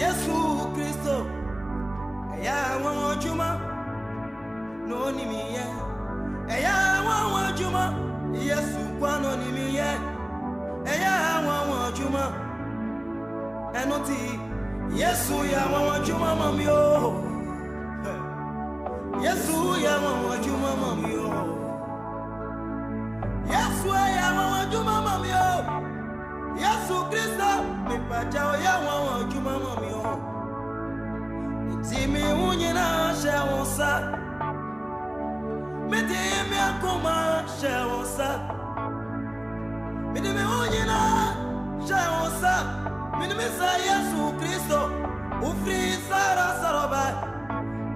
Yesu Christo, ya wajuma, no ni miye. Ya wajuma, Yesu kwano ni miye. Ya wajuma, enoti. Yesu ya wajuma mamio. Yesu ya wajuma mamio. Yesu ya wajuma mamio. Yesu Christo, mi pachao ya wajuma mamio. Timi unyina shawonsa. Mi timi akuma shawonsa. Mi timi unyina shawonsa. Mi timi sa Yesu Christo. Ufri sara saroba.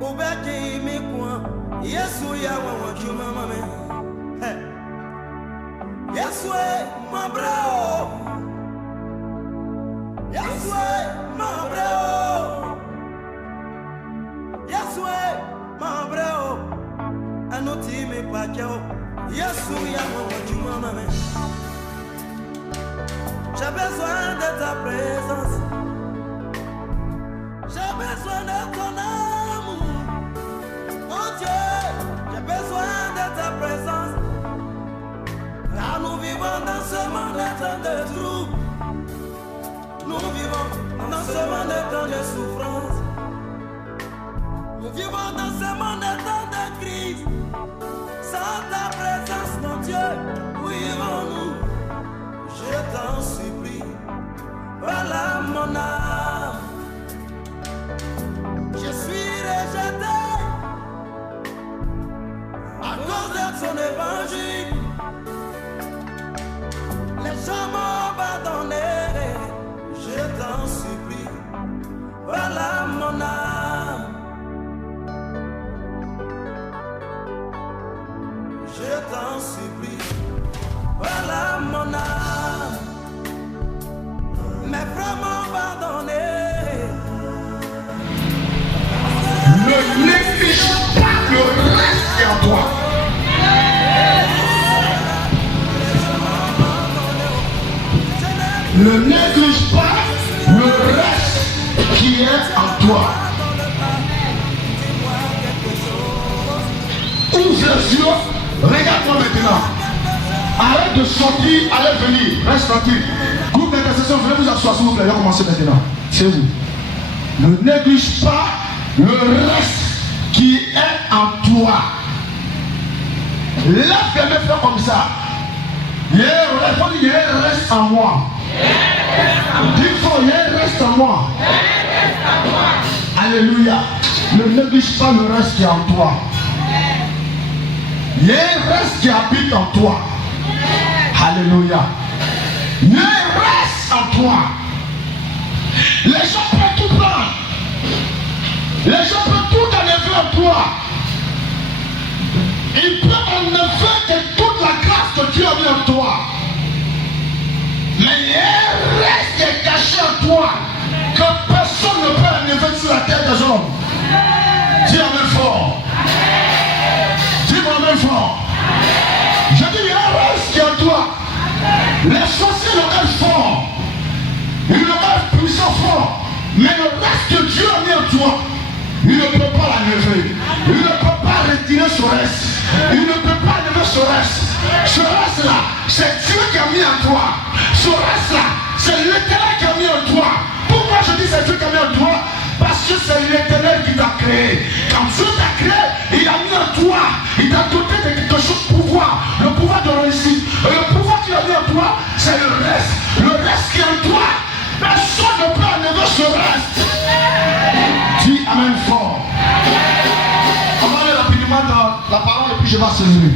Ubeki mi kwa. Yesu ya wajuma mamio. Yesu ma brao. Yesu ma brao. Yesu ma brao. Anoti me pachao. Yesu ya wajuma mame. J'ai besoin de ta présence. J'ai besoin de ton amour. Oh Dieu, j'ai besoin de ta présence. Car nous vivons dans ce monde de troubles. Nous vivons dans ce monde de souffrance. Nous vivons dans ce monde de crise. Sans ta présence, mon Dieu, où irons-nous? Je t'en supplie, voilà mon âme. Je suis rejeté à cause de son évangile. Les gens m'ont abandonné. Je t'en supplie, voilà mon âme. Je t'en supplie, voilà mon âme. Mes frères m'ont abandonné. Ne néglige pas le reste qui est en toi. Ne néglige pas le reste qui est en toi. Ouvre les yeux, regarde-moi maintenant. Arrête de sortir, allez venir, reste tranquille. Groupe d'intercession, venez vous asseoir s'il vous plaît, on va commencer maintenant. C'est vous. Ne néglige pas le reste qui est en toi. Lève les mains, fais comme ça. Il reste en moi. Dis fort, il reste en moi. Alléluia. Ne néglige pas le reste qui est en toi. Il y a un reste qui habite en toi. Alléluia. Il y a un reste en toi. Les gens peuvent tout prendre. Les gens peuvent tout enlever en toi. Ils peuvent enlever que toute la grâce que Dieu a mis en toi. Mais il y a un reste qui est caché en toi que personne ne peut enlever sur la terre des hommes. Dis amen fort. Dis-moi amen fort. Je dis il y a un reste qui est en toi. Les sorciers le reste fort. Il le reste puissant fort. Mais le reste que Dieu a mis en toi, il ne peut pas l'enlever. Il ne peut pas retirer ce reste. Il ne peut pas enlever ce reste. Ce reste-là, c'est Dieu qui a mis en toi. Ce reste-là, c'est l'Éternel qui a mis en toi. Pourquoi je dis c'est Dieu qui a mis en toi? Parce que c'est l'Éternel qui t'a créé. Quand Dieu t'a créé, il a mis en toi. Il t'a doté de quelque chose de pouvoir. Le pouvoir de réussite. Et le pouvoir qu'il a mis en toi, c'est le reste. Le reste qui est en toi. Personne ne peut enlever ce reste. Dis amen fort. On va aller rapidement dans la parole et puis je vais saisir.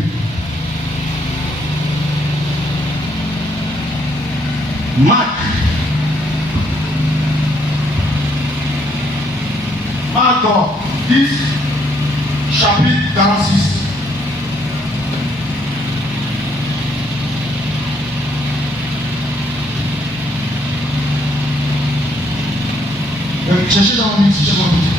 Marc 10, chapitre 46. Cherchez dans mon Bible, cherchez dans mon Bible.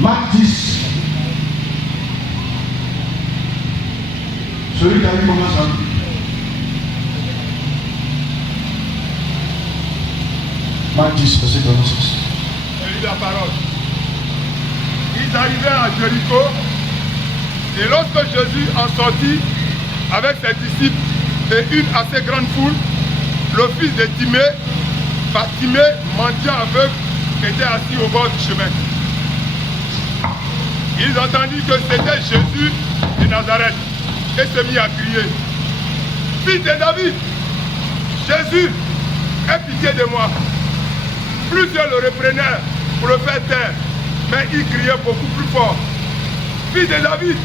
Marc 10. Celui qui a vu comment ça. Marc 10, verset 46. Je lis la parole. Ils arrivaient à Jéricho, et lorsque Jésus en sortit avec ses disciples et une assez grande foule, le fils de Timée, Bartimée, mendiant aveugle, était assis au bord du chemin. Ils entendirent que c'était Jésus de Nazareth et se mit à crier: Fils de David, Jésus, aie pitié de moi. Plusieurs le reprenaient pour le faire taire, mais il criait beaucoup plus fort: Fils de David,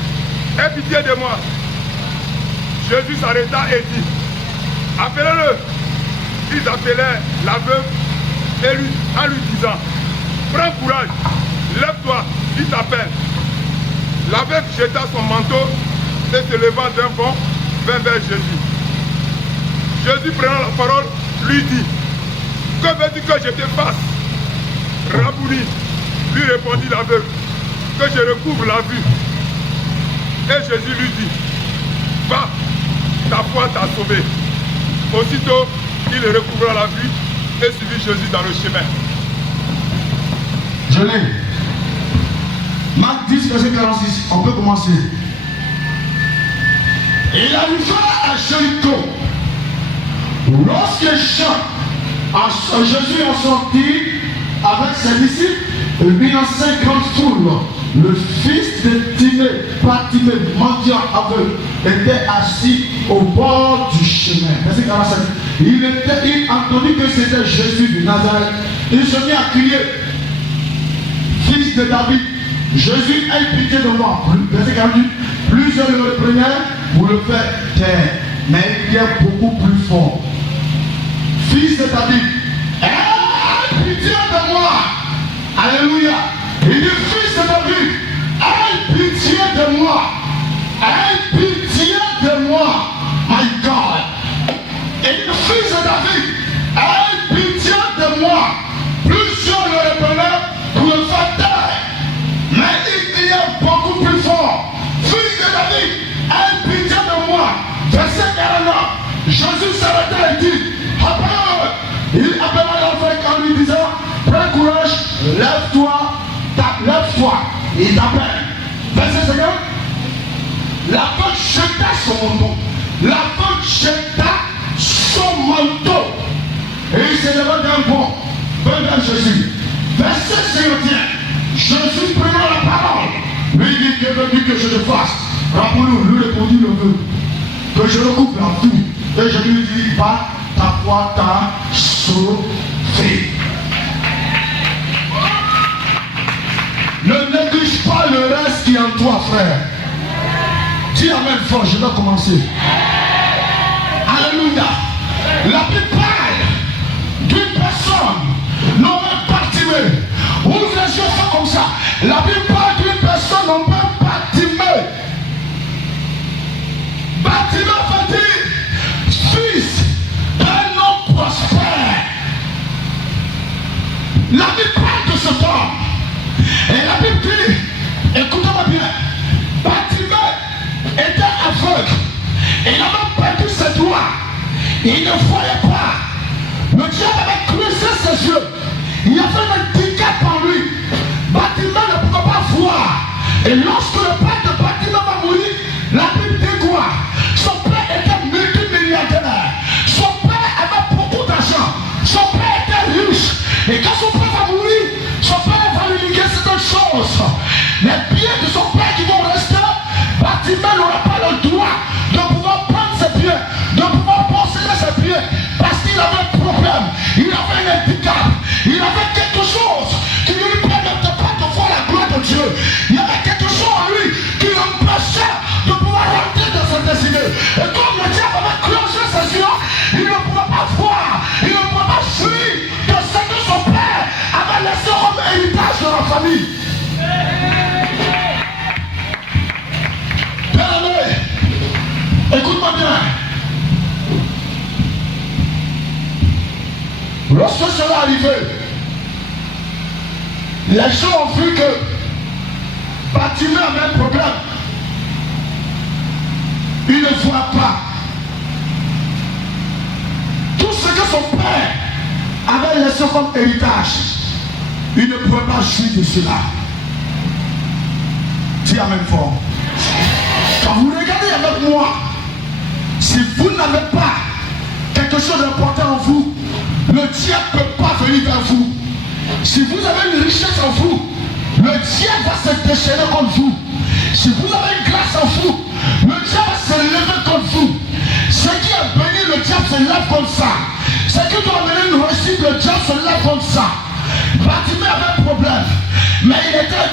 aie pitié de moi. Jésus s'arrêta et dit: Appelez-le. Ils appelèrent l'aveugle en lui disant: Prends courage, lève-toi, il t'appelle. L'aveugle jeta son manteau et se leva d'un bond vers Jésus. Jésus, prenant la parole, lui dit: Que veux-tu que je te fasse? Rabouni, lui répondit l'aveugle, que je recouvre la vue. Et Jésus lui dit: Va, ta foi t'a sauvé. Aussitôt, il recouvra la vue et suivit Jésus dans le chemin. Je l'ai. Marc 10, verset 46. On peut commencer. Et il arriva à Jéricho. Lorsque Jésus en sortit avec ses disciples, et une assez grande foule, le fils de Timée, Bartimée, mendiant aveugle, était assis au bord du chemin. Verset 47. Il entendit que c'était Jésus de Nazareth. Il se mit à crier: Fils de David, Jésus, aie pitié de moi. Verset 48. Plusieurs le reprenaient pour le faire taire, mais il y a beaucoup plus fort: Fils de David, aie pitié de moi. Alléluia. Il dit: Fils de David, aie pitié de moi. Aie pitié de moi. My God. Et le fils de David, aie pitié de moi. Plusieurs le reprenaient pour le faire taire, mais il y a beaucoup plus fort: Fils de David, aie pitié de moi. Verset 49. Jésus s'arrêta et dit: Appelle-le. Il appela l'aveugle en lui disant: Prends courage, lève-toi, lève-toi. Il t'appelle. Verset 50. L'aveugle jeta son manteau. L'aveugle jeta son manteau. Et il se leva d'un bond vers Jésus. Verset 51. Jésus prenant la parole, lui dit: Que veux-tu que je te fasse? Rappelons-nous, lui répondit l'aveugle, que je recoupe la vue. Et je lui dis: Va, ta foi t'a sauvé. Ne néglige pas le reste qui est en toi, frère. Dis amen fort, je vais commencer. Alléluia. La plupart d'une personne nommée Bartimée, ouvre les yeux, fais comme ça. La plupart d'une personne nommée Bartimée. Bartimée veut dire fils d'un homme prospère. La plupart de ce temps, et la Bible dit, écoutez-moi bien, Bartimée était aveugle. Il avait perdu ses doigts. Il ne voyait pas. Le diable avait creusé ses yeux. Il y avait un handicap en lui. Bartimée ne pouvait pas voir. Et lorsque le père de Bartimée va mourir, la Bible dit quoi? Son père était multimilliardaire. Son père avait beaucoup d'argent. Son père était riche. Et quand son père va mourir, son père va lui léguer certaines choses. Les biens de son père qui vont rester, Bartimée n'aura pas le droit de pouvoir prendre ses biens, de pouvoir posséder ses biens, parce qu'il avait un problème, il avait un handicap, il avait quelque chose qui ne lui permettait pas de voir la gloire de Dieu. Il y avait quelque chose en lui qui l'empêchait de pouvoir rentrer dans sa destinée. Et comme le diable avait cloché ses yeux, il ne pouvait pas voir, il ne pouvait pas fuir de ce que son père avait laissé comme héritage de la famille. Bien-aimé, écoute-moi bien. Lorsque cela arrivait, les gens ont vu que Bartimée avait un problème. Il ne voit pas. Tout ce que son père avait laissé comme héritage, il ne pouvait pas jouir de cela. Dis amen fort. Quand vous regardez avec moi, si vous n'avez pas quelque chose d'important en vous, le diable ne peut pas venir vers vous. Si vous avez une richesse en vous, le diable va se déchaîner contre vous. Si vous avez une grâce en vous, le diable va se lever contre vous. Ce qui est béni, le diable se lève comme ça. Ce qui doit amener une réussite, le diable se lève comme ça. Bartimée avait un problème, mais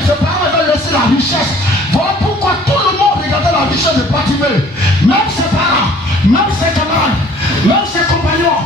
ses parents avaient laissé la richesse. Voilà pourquoi tout le monde regardait la richesse de Bartimée. Même ses parents, même ses camarades, même ses compagnons,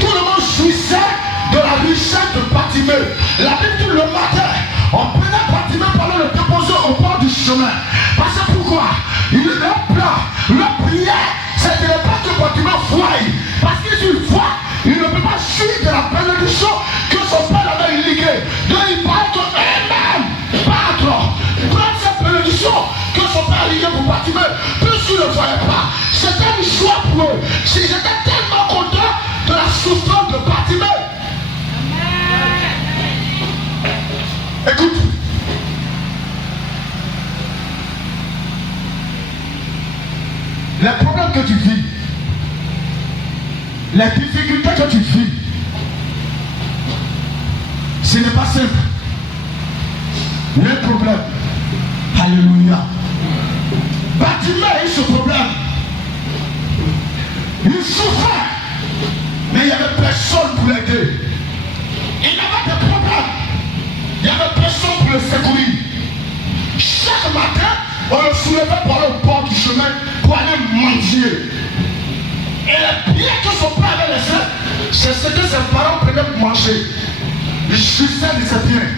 tout le monde jouissait de la richesse de Bartimée. La Bible dit le matin, on prenait Bartimée pour aller le déposer au bord du chemin. Parce que pourquoi? Il est leur plan, leur prière, c'est de ne pas que Bartimée voie. Parce que s'il voit, il ne peut pas suivre de la bénédiction que son père avait irriguée. Donc il parle que Amen, Pâtre, prends cette bénédiction que son père a irriguée pour Bartimée, puisqu'il ne le voyait pas. C'était une joie pour eux. Ils étaient tellement contents de la souffrance de Bartimée. Écoute. Les problèmes que tu vis, les difficultés que tu vis, ce n'est pas simple. Les problèmes. Alléluia. Bartimée a eu ce problème. Il souffrait, mais il n'y avait personne pour l'aider. Il avait des problèmes. Il n'y avait personne pour le secourir. Chaque matin, on le soulevait par le bord du chemin pour aller manger. Et les biens que son père avait laissés, c'est ce que ses parents prenaient pour manger. Ils jouissaient de ses biens.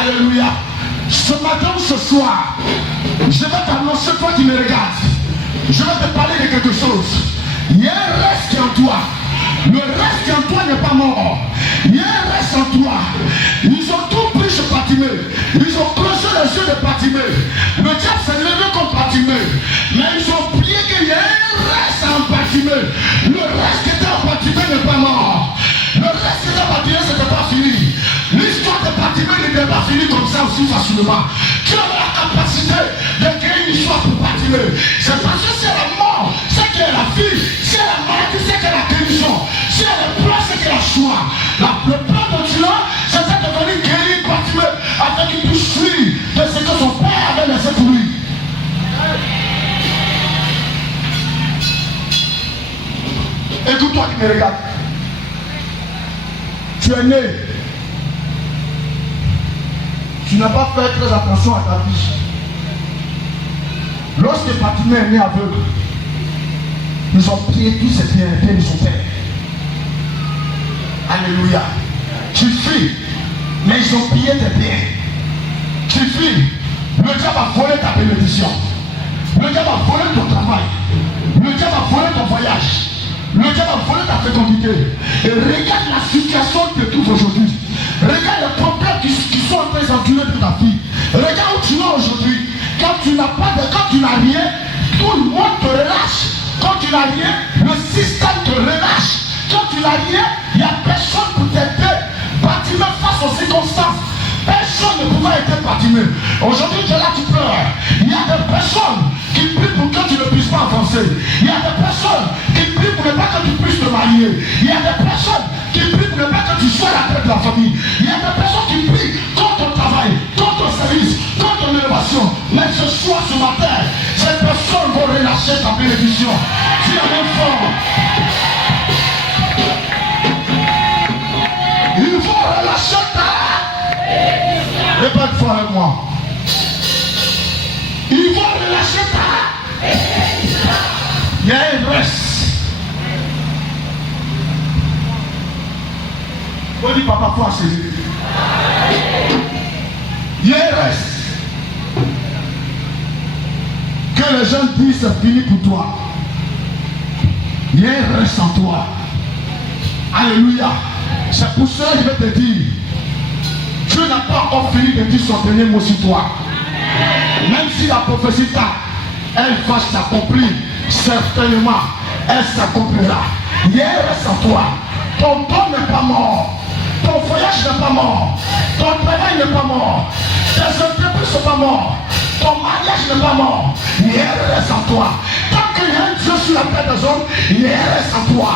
Alléluia. Ce matin ou ce soir, je vais t'annoncer, toi qui me regardes, je vais te parler de quelque chose. Il y a un reste qui est en toi. Le reste qui est en toi n'est pas mort. Il y a un reste en toi. Ils ont tout pris chez Bartimée. Ils ont creusé les yeux de Bartimée. Le diable s'est levé contre Bartimée. Mais ils ont oublié qu'il y a un reste en Bartimée. Le reste qui était en Bartimée n'est pas mort. Le reste qui était en Bartimée, ce n'était pas fini. L'histoire de Bartimée n'était pas finie comme ça aussi facilement. Tu as la capacité de créer une histoire pour Bartimée. C'est parce que c'est la mort, c'est qu'elle est la vie. C'est la maladie, c'est qu'elle est la guérison. C'est le plan, c'est qu'elle a choix. Le plan de Dieu, c'était de venir guérir Bartimée afin qu'il puisse suivre de ce que son père avait laissé pour lui. Écoute-toi qui me regarde. Tu es né. Tu n'as pas fait très attention à ta vie. Lorsque Bartimée est né aveugle, ils ont pris tous ces biens de son père. Alléluia. Tu fuis, mais ils ont pillé tes biens. Tu fuis, le diable a volé ta bénédiction. Le diable a volé ton travail. Le diable a volé ton voyage. Le diable a volé ta fécondité. Et regarde la situation que tu trouves aujourd'hui. Regarde les problèmes qui sont en train d'endurer de ta vie. Regarde où tu es aujourd'hui. Quand tu n'as pas de, quand tu n'as rien, tout le monde te relâche. Quand tu n'as rien, le système te relâche. Quand tu n'as rien, il n'y a personne pour t'aider. Bartimée face aux circonstances. Personne ne pouvait aider Bartimée. Aujourd'hui, tu es là, tu pleures. Il y a des personnes qui prient pour que tu ne puisses pas avancer. Il y a des personnes qui prient pour ne pas que tu puisses te marier. Il y a des personnes qui prient pour ne pas que tu sois la tête de la famille. Il y a des personnes qui prient contre ton travail, contre ton service, contre ton élévation. Mais ce soir, ce matin, ces personnes vont relâcher ta bénédiction. Tu la même fort. Ils vont relâcher ta. Répète fois avec moi. Ils vont relâcher ta. Il y a un reste. On dit papa, faut accélérer. Il y a un reste. Que les gens disent c'est fini pour toi. Il y a un reste en toi. Alléluia. C'est pour cela que je vais te dire. Dieu n'a pas encore fini de dire son dernier mot sur toi. Même si la prophétie elle va s'accomplir certainement, elle s'accomplira. Hier reste en toi. Ton don n'est pas mort. Ton voyage n'est pas mort. Ton travail n'est pas mort. Tes entreprises ne sont pas morts. Ton mariage n'est pas mort. Hier reste en toi. Tant qu'il y a un Dieu sur la terre des hommes, hier reste en toi.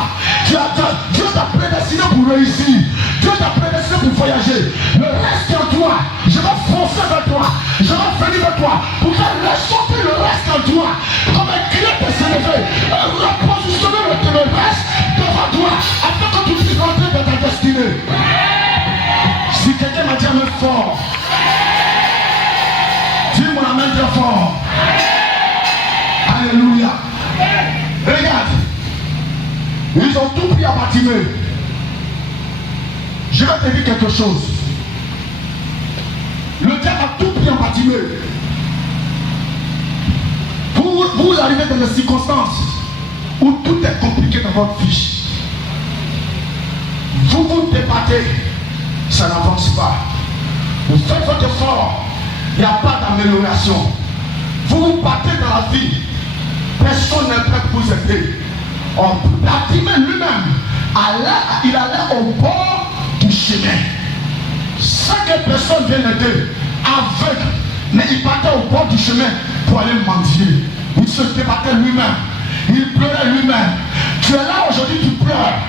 Dieu t'a prédestiné pour réussir. Dieu t'a prédestiné pour voyager. Le reste en toi. Je vais foncer vers toi. Je vais venir vers toi pour faire ressortir le reste en toi. Comme un cri de s'élever. Repositionner le reste devant toi afin que tu puisses rentrer dans ta destinée. Si quelqu'un m'a dit un fort, dis mon amen très fort. Alléluia. Regarde. Ils ont tout pris à Bartimée. Je vais te dire quelque chose. Le diable a tout pris en Bartimée. Vous arrivez dans des circonstances où tout est compliqué dans votre vie. Vous vous débattez, ça n'avance pas. Vous faites votre effort, il n'y a pas d'amélioration. Vous vous battez dans la vie, personne n'est prêt pour vous aider. Bartimée lui-même, il allait au bord du chemin. Chaque personne vient l'aider, aveugle, mais il partait au bord du chemin pour aller mendier. Il se débattait lui-même. Il pleurait lui-même. Tu es là aujourd'hui, tu pleures.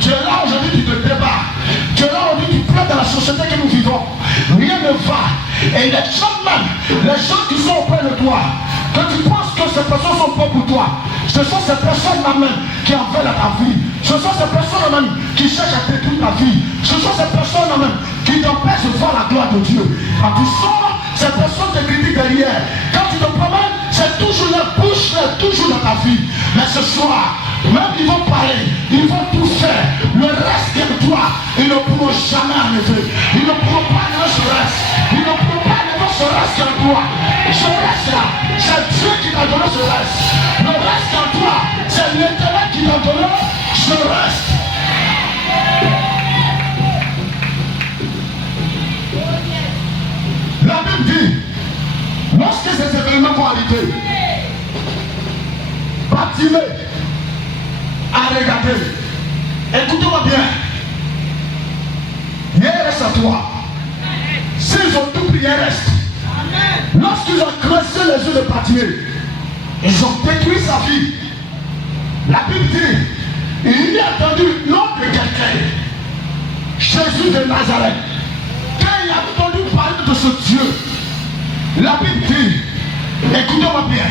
Tu es là aujourd'hui, tu te débats. Tu es là aujourd'hui, tu pleures dans la société que nous vivons. Rien ne va. Et les gens même, les gens qui sont auprès de toi, que tu penses que ces personnes sont pas pour toi, ce sont ces personnes-là même qui en veulent à ta vie. Ce sont ces personnes-là même qui cherchent à détruire ta vie. Ce sont ces personnes-là même qui t'empêchent de voir la gloire de Dieu. Quand tu sors, ces personnes te critiquent derrière. Quand tu te promènes, c'est toujours leur bouche, toujours dans ta vie. Mais ce soir, même ils vont parler, ils vont tout faire. Le reste de toi, ils ne pourront jamais enlever. Ils ne pourront pas enlever ce reste. Ils ne pourront pas enlever ce reste en toi. Ce reste-là, c'est Dieu qui t'a donné ce reste. Le reste en toi, c'est l'Éternel qui t'a donné ce reste. La Bible dit, lorsque ces événements vont arriver, Bartimée a regardé. Écoutez-moi bien. Il reste à toi. S'ils ont tout pris, il reste. Lorsqu'ils ont creusé les yeux de Bartimée, ils ont détruit sa vie. La Bible dit, il y a entendu nom de quelqu'un, Jésus de Nazareth. Quand il a entendu parler de ce Dieu, la Bible dit, écoutez-moi bien,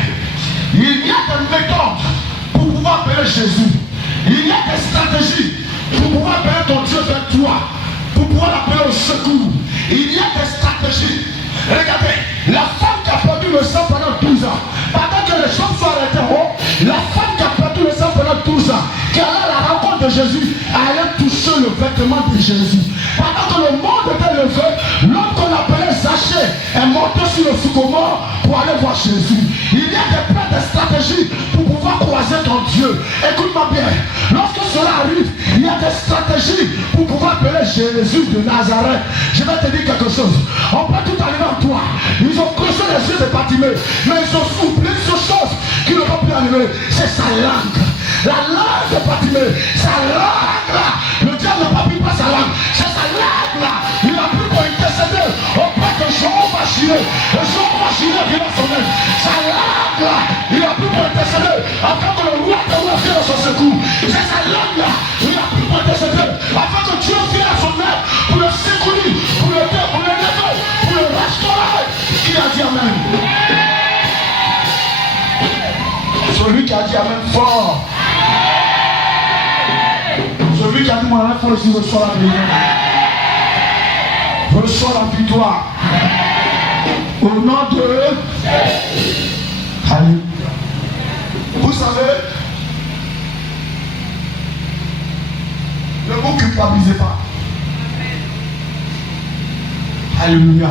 il y a des méthodes pour pouvoir appeler Jésus. Il y a des stratégies pour pouvoir appeler ton Dieu vers toi, pour pouvoir l'appeler au secours. Il y a des stratégies. Regardez, la femme qui a perdu le sang pendant 12 ans, pendant que les gens sont arrêtés en haut, la femme qui a perdu le sang pendant 12 ans, qui allait à la rencontre de Jésus, allait toucher le vêtement de Jésus. Pendant que le monde était levé, l'homme qu'on appelait Zachée est monté sur le sycomore pour aller voir Jésus. Il y a des plans, des stratégies pour pouvoir croiser ton Dieu. Écoute-moi bien, lorsque cela arrive, il y a des stratégies pour pouvoir appeler Jésus de Nazareth. Je vais te dire quelque chose. On peut tout arriver en toi. Ils ont creusé les yeux de Bartimée, mais ils ont oublié ce chose qui ne va plus arriver. C'est sa langue. La langue de Bartimée, sa langue là. Le diable n'a pas pu passer sa langue. C'est sa langue là. Il a pu pour intercéder auprès de Jéhovah Jireh. Et Jéhovah Jireh vient à son aide. Sa langue là. Il a pu pour intercéder afin que le roi de roi vienne à son secours. C'est sa langue là. Il a pu pour intercéder afin que Dieu vienne à son aide pour le secourir, pour le lever, pour le restaurer. Qui a dit amen? Celui qui a dit amen fort. Celui qui a dit mon amen fort aussi reçoit la victoire. Reçoit la victoire. Au nom de Alléluia. Vous savez, ne vous culpabilisez pas. Alléluia.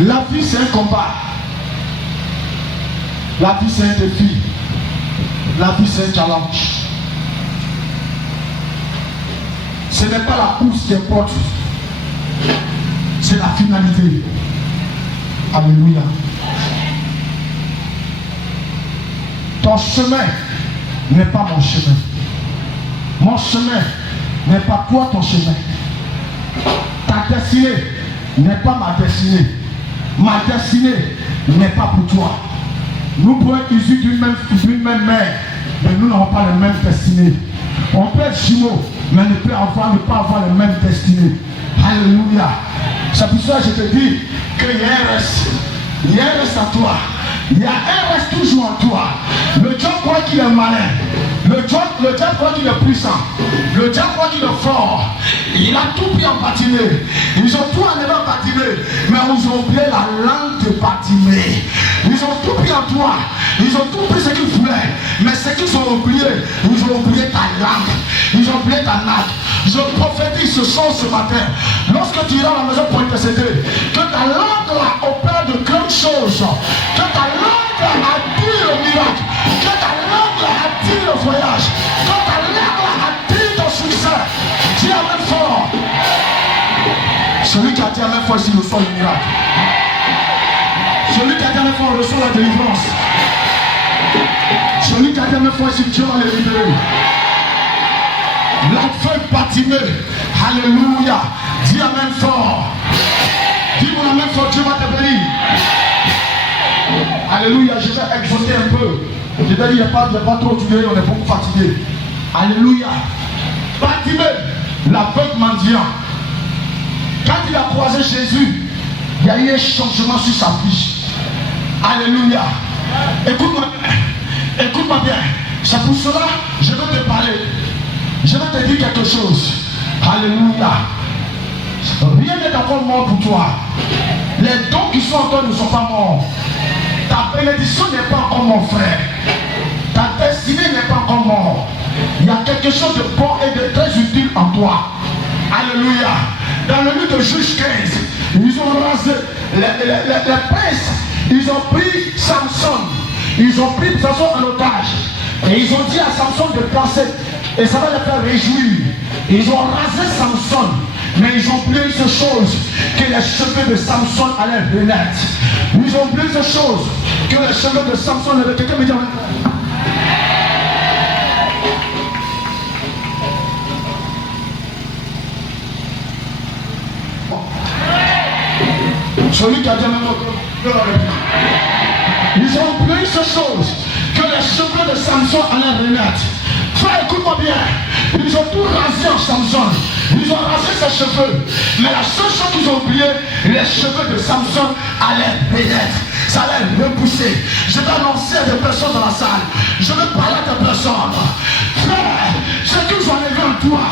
La vie c'est un combat. La vie c'est un défi. La vie c'est un challenge. Ce n'est pas la course qui importe. C'est la finalité. Alléluia. Ton chemin n'est pas mon chemin. Mon chemin n'est pas toi ton chemin. Ta destinée n'est pas ma destinée. Ma destinée n'est pas pour toi. Nous pouvons être issus d'une même mère, mais nous n'avons pas la même destinée. On peut être jumeaux, mais ne pas avoir la même destinée. Alléluia. C'est pour ça que je te dis qu'il y a un reste à toi. Il y a un reste toujours en toi. Le diable croit qu'il est malin. Le diable croit qu'il est puissant. Le diable croit qu'il est fort. Il a tout pris en Bartimée. Ils ont tout enlevé en Bartimée. Mais ils ont oublié la langue de Bartimée. Ils ont tout pris en toi. Ils ont tout pris ce qu'ils voulaient. Mais ce qu'ils ont oublié, ils ont oublié ta langue. Ils ont oublié ta langue. Je prophétise ce soir, ce matin. Lorsque tu iras à la maison pour intercéder, que ta langue opère de grandes choses. Que ta langue attire le miracle. Que ta langue attire le voyage. Que ta langue attire ton succès. Dis amen fort. Celui qui a dit amen fort ici reçoit le miracle. Celui qui a dit amen fort reçoit la délivrance. Celui qui a dit amen fort ici, Dieu va le libérer. La feuille Bartimée. Alléluia. Dis amen fort. Dis mon amen fort, Dieu va te bénir. Alléluia, je vais exhorter un peu. Je vais dire, il n'y a pas trop d'idées, on est beaucoup fatigué. Alléluia. Bartimée, l'aveugle mendiant. Quand il a croisé Jésus, il y a eu un changement sur sa vie. Alléluia. Écoute-moi bien. C'est pour cela que je vais te parler. Je vais te dire quelque chose. Alléluia. Rien n'est encore mort pour toi. Les dons qui sont en toi ne sont pas morts. Ta bénédiction n'est pas encore mon frère. Ta destinée n'est pas encore morte. Il y a quelque chose de bon et de très utile en toi. Alléluia. Dans le livre de Juge 15, ils ont rasé les princes. Ils ont pris Samson. Ils ont pris Samson en otage. Et ils ont dit à Samson de passer. Et ça va les faire réjouir. Ils ont rasé Samson. Mais ils ont oublié une chose, que les cheveux de Samson allaient renaître. Ils ont oublié une chose, que les cheveux de Samson allaient. Quelqu'un me dit celui qui a dit ils ont oublié une chose, que les cheveux de Samson allaient renaître. Frère, écoute-moi bien. Ils ont tout rasé en Samson. Ils ont rasé ses cheveux. Mais la seule chose qu'ils ont oublié, les cheveux de Samson allaient renaître. Ça allait repousser. Je vais annoncer à des personnes dans la salle. Je vais parler à des personnes. Frère, ce qu'ils ont enlevé en toi,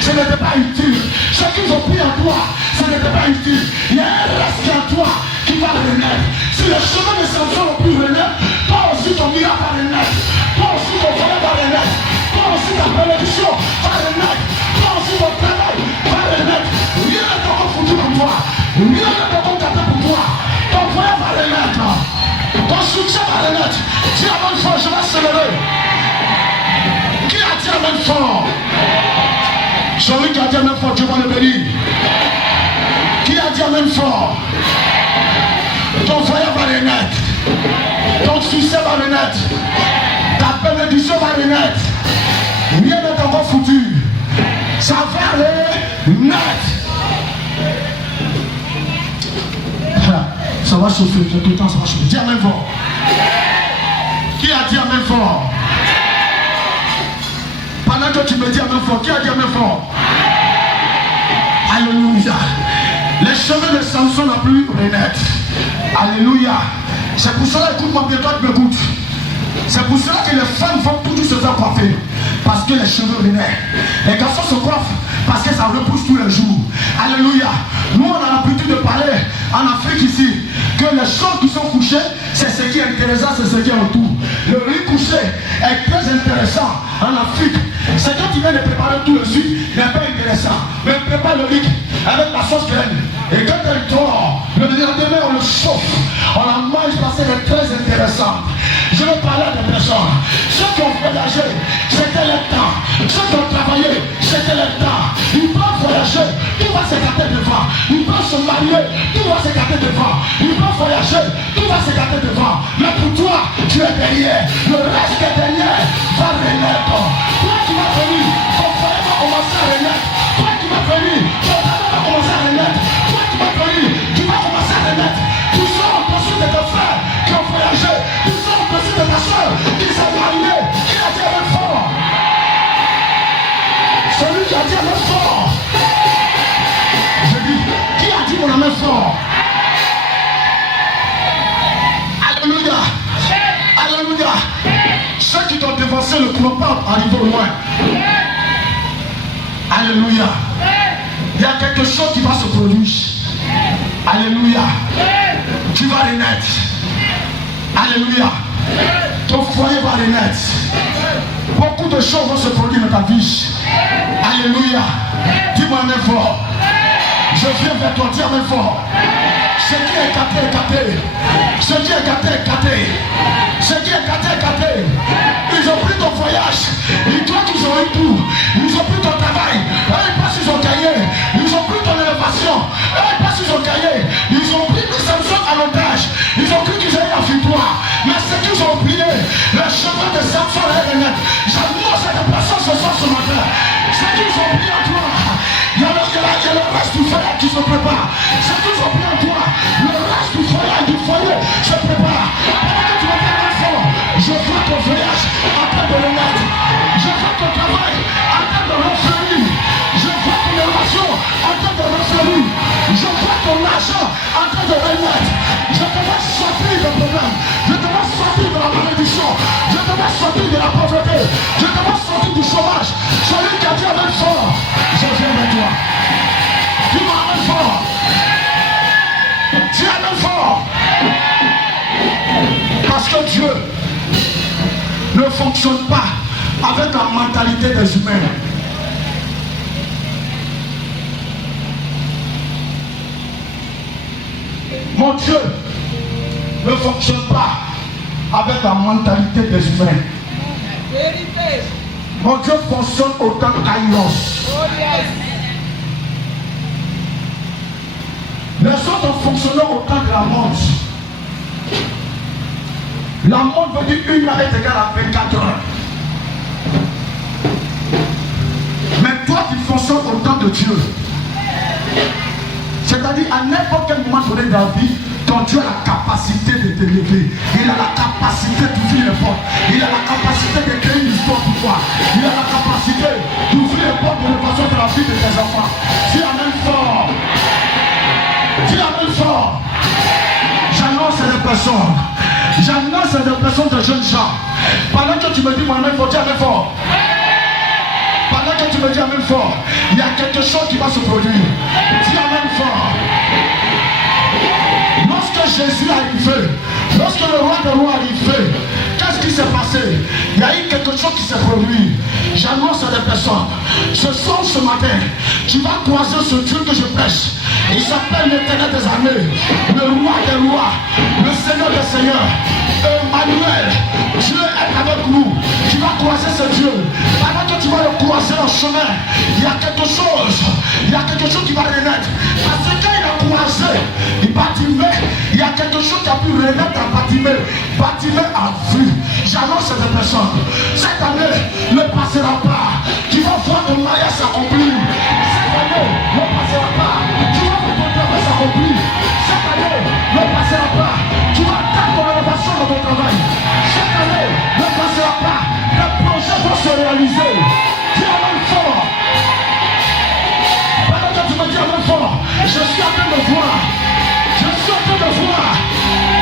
ce n'était pas utile. Ce qu'ils ont pris en toi, ce n'était pas utile. Il y a un reste en toi qui va renaître. Si les cheveux de Samson ont pu renaître, toi aussi ton miracle va renaître. Toi aussi ton voyage va renaître. Toi aussi ta bénédiction va renaître. Toi aussi ton travail va renaître. Rien n'est encore foutu pour toi. Rien n'est encore gâté pour toi. Ton voyage va renaître. Ton succès va renaître. Dis amen fort, je vais accélérer. Qui a dit amen fort? Celui qui a dit amen fort, Dieu va le bénir. Qui a dit amen fort? Ton voyage va renaître. Ton succès va renaître. Ta bénédiction va renaître. Rien n'est encore foutu. Ça va renaître. Ça va chauffer, tout le temps ça va chauffer. Dis amen fort. Qui a dit amen fort? Pendant que tu me dis amen fort, qui a dit amen fort? Alléluia. Les cheveux de Samson n'ont plus renaître. Alléluia. C'est pour cela, écoute-moi bien, toi tu m'écoutes. C'est pour cela que les femmes vont toujours se faire coiffer. Parce que les cheveux renaissent. Les garçons se coiffent parce que ça repousse tous les jours. Alléluia. Nous on a l'habitude de parler en Afrique ici que les choses qui sont couchées, c'est ce qui est intéressant, c'est ce qui est autour. Le riz couché est très intéressant en Afrique. C'est quand tu viens de préparer tout le suite, il n'est pas intéressant. Mais prépare le riz avec la sauce graine. Et quand elle dort, le lendemain on le chauffe, on la mange parce qu'elle est très intéressante. Je vais parler à des personnes. Ceux qui ont voyagé, c'était le temps. Ceux qui ont travaillé, c'était le temps. Ils peuvent voyager, tout va s'écarter devant. Ils peuvent se marier, tout va s'écarter devant. Ils peuvent voyager, tout va s'écarter devant. Mais pour toi, tu es derrière. Le reste est derrière va renaître. Toi qui vas venir, ton foyer va commencer à renaître. Toi qui vas venir, ton travail va commencer à renaître. Toi qui vas venir, tu vas commencer à renaître. Tu seras en poursuite de tes frères qui ont voyagé. Tu seras en poursuite de ta soeur qui s'est mariée. Qui a dit avec fort? Celui qui a dit avec fort. Je dis, qui a dit mon amen fort? Alléluia. Alléluia. Ceux qui t'ont dévancé ne pourront pas arriver au loin. Alléluia. Il y a quelque chose qui va se produire. Alléluia. Tu vas renaître. Alléluia. Ton foyer va renaître. Beaucoup de choses vont se produire dans ta vie. Alléluia. Dis-moi un effort. Je viens vers toi, dis un effort. Ce qui est écarté, écarté. Ce qui est écarté, écarté. Ce qui est écarté, écarté. Ils ont pris ton voyage. Ils croient qu'ils ont eu tout. Ils ont pris ton travail. Eux, ils pensent qu'ils ont gagné. Ils ont pris ton élévation. Eux, ils pensent qu'ils ont gagné. Ils ont pris tout Samson à l'otage. Ils ont cru qu'ils allaient en victoire. Mais ce qu'ils ont oublié, le chemin de Samson est renaître. J'annonce cette personne ce soir, ce matin. Ce qu'ils ont oublié en toi. Il y a le reste du foyer qui se prépare. Ce qu'ils ont oublié en toi. Le reste du foyer se prépare. Pendant que tu vas faire un effort, je vois ton voyage en train de renaître. Je vois ton travail en train de refleurir. Je vois ton relation en train de refleurir. Je vois ton argent en train de renaître. Je te vois sortir des problèmes. Je te vois sortir de la malédiction. Je te vois sortir de la pauvreté. Je te vois sortir du chômage. Celui qui a dit avec fort, je viens vers toi. Dis-moi avec fort. Dis avec fort. Parce que Dieu ne fonctionne pas avec la mentalité des humains. Mon Dieu ne fonctionne pas avec la mentalité des humains. Mon Dieu fonctionne autant qu'Aïnos. Les autres ont fonctionné autant que la montre. La montre veut dire 1 heure est égale à 24 heures. Mais toi tu fonctionnes au temps de Dieu. C'est-à-dire à n'importe quel moment donné de la vie, ton Dieu a la capacité de t'élever. Il a la capacité d'ouvrir les portes. Il a la capacité de créer une histoire pour toi. Il a la capacité d'ouvrir les portes de l'évasion de la vie de tes enfants. Dis amen fort. Dis amen fort. J'annonce à des personnes. J'annonce à des personnes, de jeunes gens. Pendant que tu me dis mon amen fort, dis amen fort. Pendant que tu me dis amen fort, il y a quelque chose qui va se produire. Dis amen fort. Lorsque Jésus est arrivé, lorsque le roi des rois est arrivé, qu'est-ce qui s'est passé? Il y a eu quelque chose qui s'est produit. J'annonce à des personnes. Ce soir, ce matin, tu vas croiser ce Dieu que je prêche. Il s'appelle l'Éternel des armées, le roi des rois, le Seigneur des seigneurs. Emmanuel, Dieu est avec nous. Tu vas croiser ce Dieu. Pendant que tu vas le croiser en chemin, il y a quelque chose qui va renaître. Parce que quand il a croisé, Bartimée, il y a quelque chose qui a pu renaître à Bartimée. Bartimée a vu. J'annonce à des personnes. Cette année ne passera pas. Tu vas voir ton mariage s'accomplir. Cette année ne passera pas. Tu vas voir ton travail s'accomplir. Cette année ne passera pas. Tu vas attendre ton élévation dans ton travail. Cette année ne passera pas. Les projets vont se réaliser. Dis amen fort. Pendant que tu me dis amen fort, je suis en train de voir. Je suis en train de voir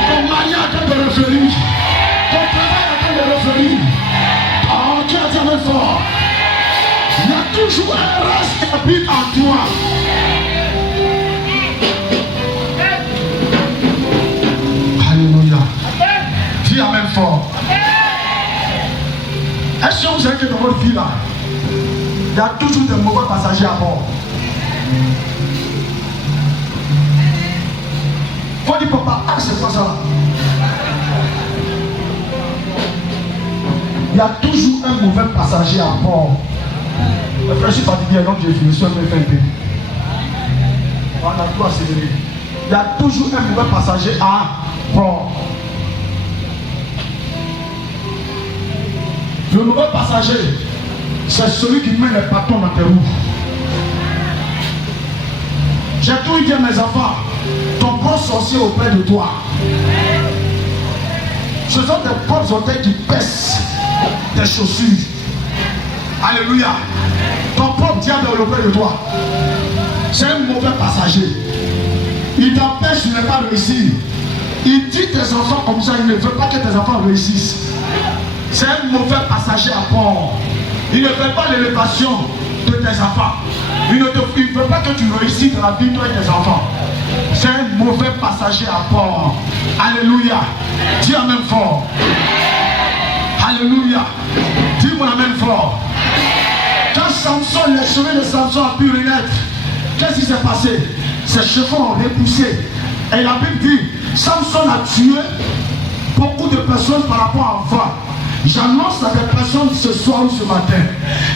ton mariage en train de revenir. Ton travail en train de revenir. Oh, tu as dit amen fort. Il y a toujours un reste qui habite en toi. Alléluia. Dis amen fort. Est-ce que vous savez que dans votre vie là, il y a toujours des mauvais passagers à bord? Faut dire papa, ah c'est quoi ça? Il y a toujours un mauvais passager à bord. Le frère, je suis fatigué, donc j'ai fini, je vais faire un peu. On a tout accéléré. Il y a toujours un mauvais passager à bord. Le mauvais passager, c'est celui qui met les bâtons dans tes roues. J'ai tout dit à mes enfants, ton grand sorcier auprès de toi. Ce sont tes propres orteils qui pèsent tes chaussures. Alléluia. Ton propre diable auprès de toi. C'est un mauvais passager. Il t'empêche de ne pas réussir. Il dit tes enfants comme ça, il ne veut pas que tes enfants réussissent. C'est un mauvais passager à bord. Il ne veut pas l'élévation de tes enfants. Il ne veut pas que tu réussisses dans la vie, toi et tes enfants. C'est un mauvais passager à bord. Alléluia. Dis amen fort. Alléluia. Dis mon amen fort. Quand Samson, les cheveux de Samson a pu renaître, qu'est-ce qui s'est passé? Ses cheveux ont repoussé. Et la Bible dit, Samson a tué beaucoup de personnes par rapport à toi. J'annonce à des personnes ce soir ou ce matin,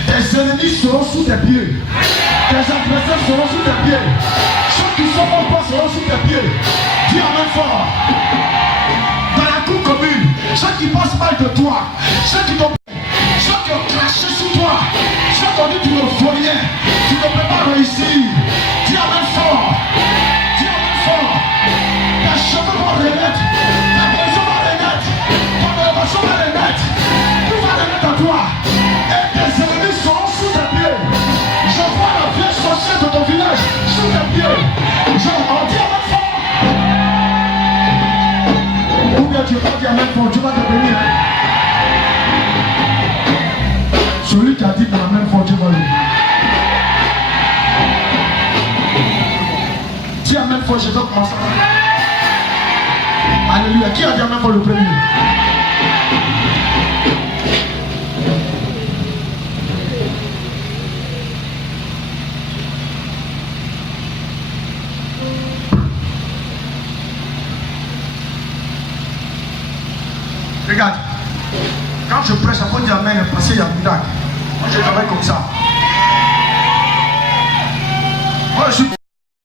tes ennemis seront sous tes pieds. Tes adversaires seront sous tes pieds. Ceux qui sont en toi seront sous tes pieds. Dis amen fort. Dans la cour commune, ceux qui passent mal de toi, ceux qui ont craché sur toi, ceux qui ont dit tu ne vaux rien, tu ne peux pas réussir. Dis amen fort. Dis amen fort. Ta cheveux vont renaître, ta maison va renaître, ton élévation va renaître, tout va renaître à toi. Et tes ennemis seront sous tes pieds. Je vois la vieille sorcière de ton village sous tes pieds. Je en dis amen fort. Ou bien tu vas dire amen fort, tu vas te bénir. Celui qui a dit dans la même fois, Dieu va le. Dis à la même fois, je vais commencer. Alléluia. Qui a dit à la même fois le premier? Regarde. Quand je prêche, après dire amen, parce qu'il y a un miracle. Moi je travaille comme ça. Moi je suis